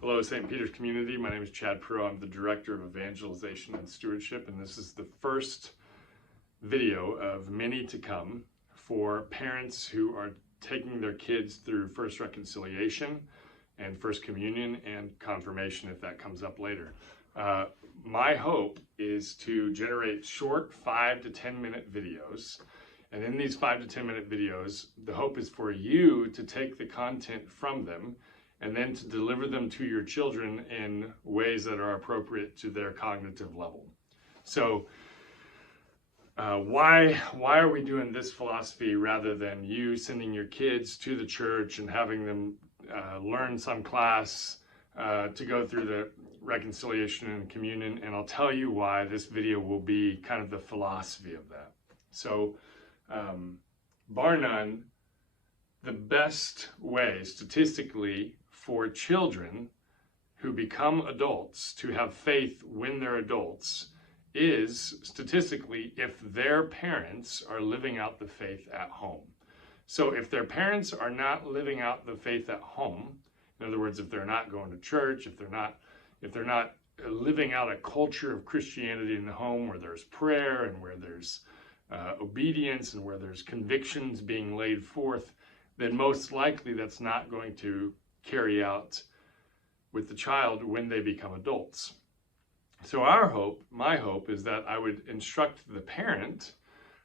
Hello, St. Peter's community. My name is Chad Pro. I'm the Director of Evangelization and Stewardship, and this is the first video of many to come for parents who are taking their kids through First Reconciliation and First Communion and Confirmation if that comes up later. My hope is to generate short 5 to 10 minute videos. And in these 5 to 10 minute videos, the hope is for you to take the content from them and then to deliver them to your children in ways that are appropriate to their cognitive level. So why are we doing this philosophy rather than you sending your kids to the church and having them learn some class to go through the reconciliation and communion? And I'll tell you why this video will be kind of the philosophy of that. So bar none, the best way statistically for children who become adults to have faith when they're adults is statistically if their parents are living out the faith at home. So if their parents are not living out the faith at home, in other words, if they're not going to church, if they're not living out a culture of Christianity in the home where there's prayer and where there's obedience and where there's convictions being laid forth, then most likely that's not going to carry out with the child when they become adults. So my hope is that I would instruct the parent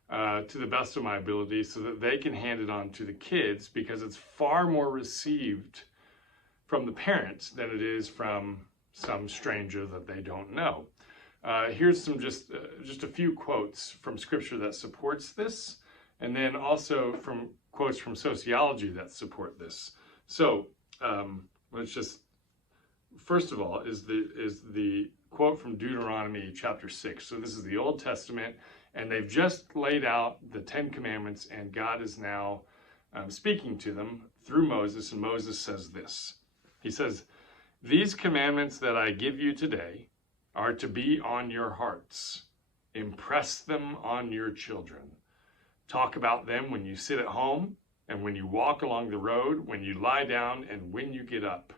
to the best of my ability so that they can hand it on to the kids, because it's far more received from the parents than it is from some stranger that they don't know. Here's some just a few quotes from scripture that supports this, and then also from quotes from sociology that support this. So let's just, first of all, is the quote from Deuteronomy chapter 6. So this is the Old Testament, and they've just laid out the 10 Commandments, and God is now speaking to them through Moses, and Moses says this. He says, "These commandments that I give you today are to be on your hearts. Impress them on your children. Talk about them when you sit at home and when you walk along the road, when you lie down and when you get up.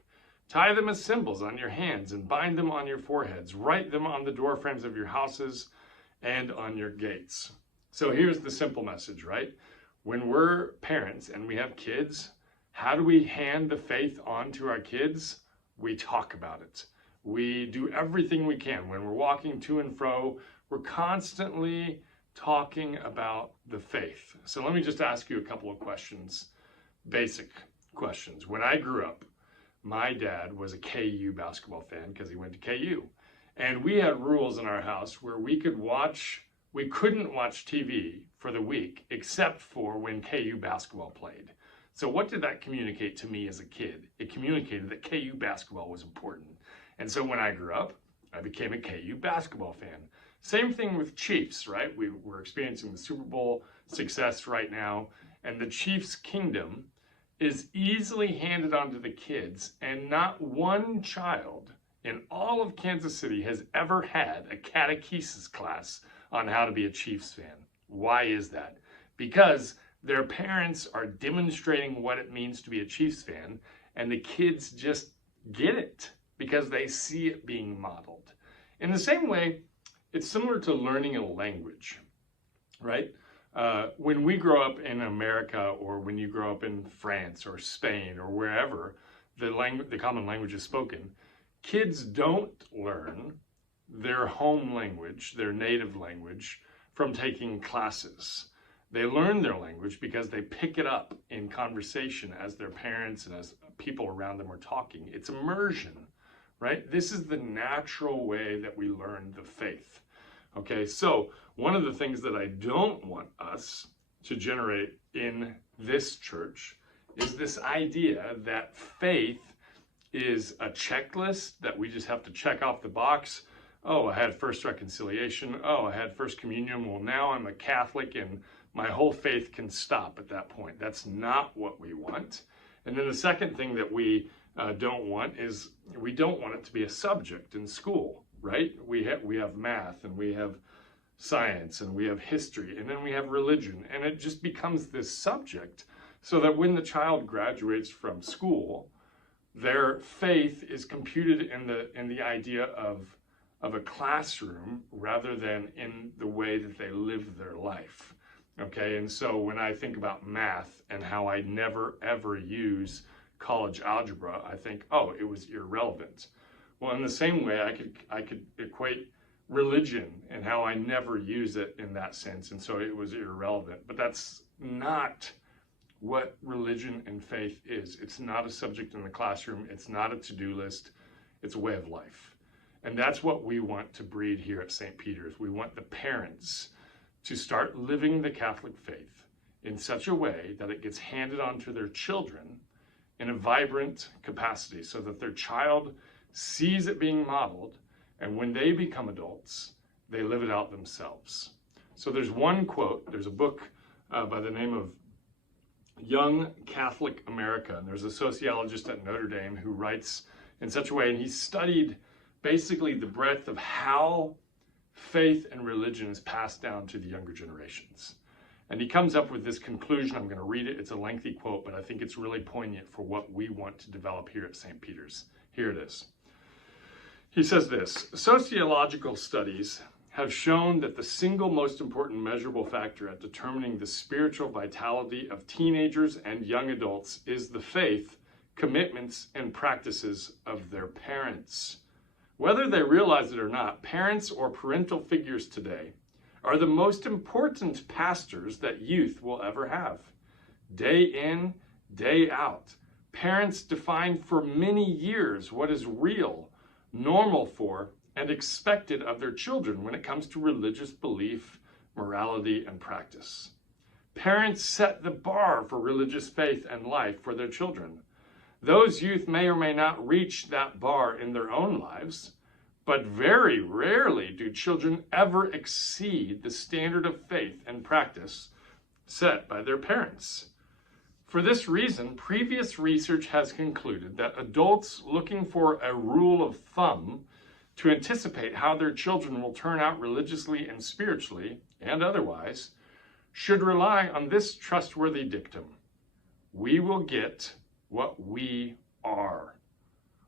Tie them as symbols on your hands and bind them on your foreheads. Write them on the doorframes of your houses and on your gates." So here's the simple message, right? When we're parents and we have kids, how do we hand the faith on to our kids? We talk about it. We do everything we can. When we're walking to and fro, we're constantly talking about the faith. So let me just ask you a couple of questions, basic questions. When I grew up, my dad was a KU basketball fan because he went to KU. And we had rules in our house where we couldn't watch TV for the week except for when KU basketball played. So what did that communicate to me as a kid? It communicated that KU basketball was important. And so when I grew up, I became a KU basketball fan. Same thing with Chiefs, right? We're experiencing the Super Bowl success right now, and the Chiefs' kingdom is easily handed on to the kids, and not one child in all of Kansas City has ever had a catechesis class on how to be a Chiefs fan. Why is that? Because their parents are demonstrating what it means to be a Chiefs fan, and the kids just get it because they see it being modeled. In the same way, it's similar to learning a language, right? When we grow up in America, or when you grow up in France or Spain or wherever the common language is spoken, kids don't learn their home language, their native language, from taking classes. They learn their language because they pick it up in conversation as their parents and as people around them are talking. It's immersion, right? This is the natural way that we learn the faith. Okay, so one of the things that I don't want us to generate in this church is this idea that faith is a checklist that we just have to check off the box. Oh, I had First Reconciliation. Oh, I had First Communion. Well, now I'm a Catholic and my whole faith can stop at that point. That's not what we want. And then the second thing that we don't want is we don't want it to be a subject in school, right? We have math, and we have science, and we have history, and then we have religion, and it just becomes this subject so that when the child graduates from school, their faith is computed in the idea of a classroom rather than in the way that they live their life. Okay, and so when I think about math and how I never ever use college algebra, I think, oh, it was irrelevant. Well, in the same way, I could equate religion and how I never use it in that sense, and so it was irrelevant. But that's not what religion and faith is. It's not a subject in the classroom. It's not a to-do list. It's a way of life. And that's what we want to breed here at St. Peter's. We want the parents to start living the Catholic faith in such a way that it gets handed on to their children in a vibrant capacity so that their child sees it being modeled, and when they become adults, they live it out themselves. So there's one quote, there's a book by the name of Young Catholic America, and there's a sociologist at Notre Dame who writes in such a way, and he studied basically the breadth of how faith and religion is passed down to the younger generations. And he comes up with this conclusion. I'm going to read it. It's a lengthy quote, but I think it's really poignant for what we want to develop here at St. Peter's. Here it is. He says this: sociological studies have shown that the single most important measurable factor at determining the spiritual vitality of teenagers and young adults is the faith, commitments, and practices of their parents. Whether they realize it or not, parents or parental figures today are the most important pastors that youth will ever have. Day in, day out, parents define for many years what is real, normal for, and expected of their children when it comes to religious belief, morality, and practice. Parents set the bar for religious faith and life for their children. Those youth may or may not reach that bar in their own lives, but very rarely do children ever exceed the standard of faith and practice set by their parents. For this reason, previous research has concluded that adults looking for a rule of thumb to anticipate how their children will turn out religiously and spiritually, and otherwise, should rely on this trustworthy dictum: we will get what we are.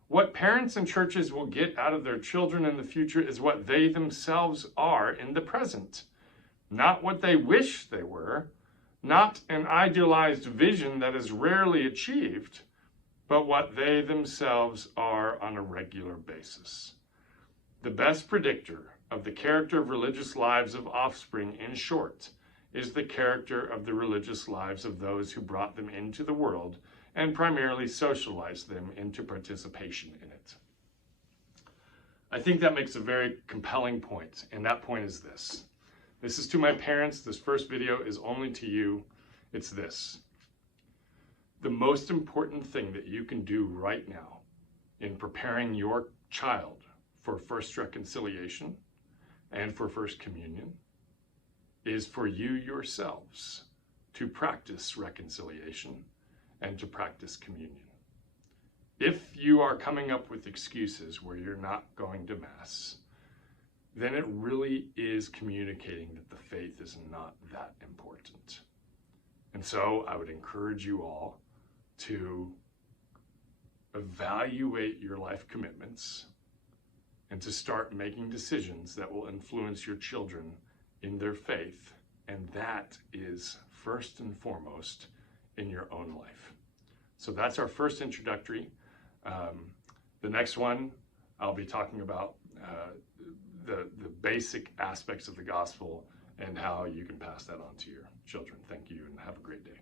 What parents and churches will get out of their children in the future is what they themselves are in the present, not what they wish they were, not an idealized vision that is rarely achieved, but what they themselves are on a regular basis. The best predictor of the character of religious lives of offspring, in short, is the character of the religious lives of those who brought them into the world and primarily socialized them into participation in it. I think that makes a very compelling point, and that point is this. This is to my parents. This first video is only to you. It's this: the most important thing that you can do right now in preparing your child for First Reconciliation and for First Communion is for you yourselves to practice reconciliation and to practice communion. If you are coming up with excuses where you're not going to Mass, then it really is communicating that the faith is not that important. And so I would encourage you all to evaluate your life commitments and to start making decisions that will influence your children in their faith. And that is first and foremost in your own life. So that's our first introductory. The next one, I'll be talking about the basic aspects of the gospel and how you can pass that on to your children. Thank you and have a great day.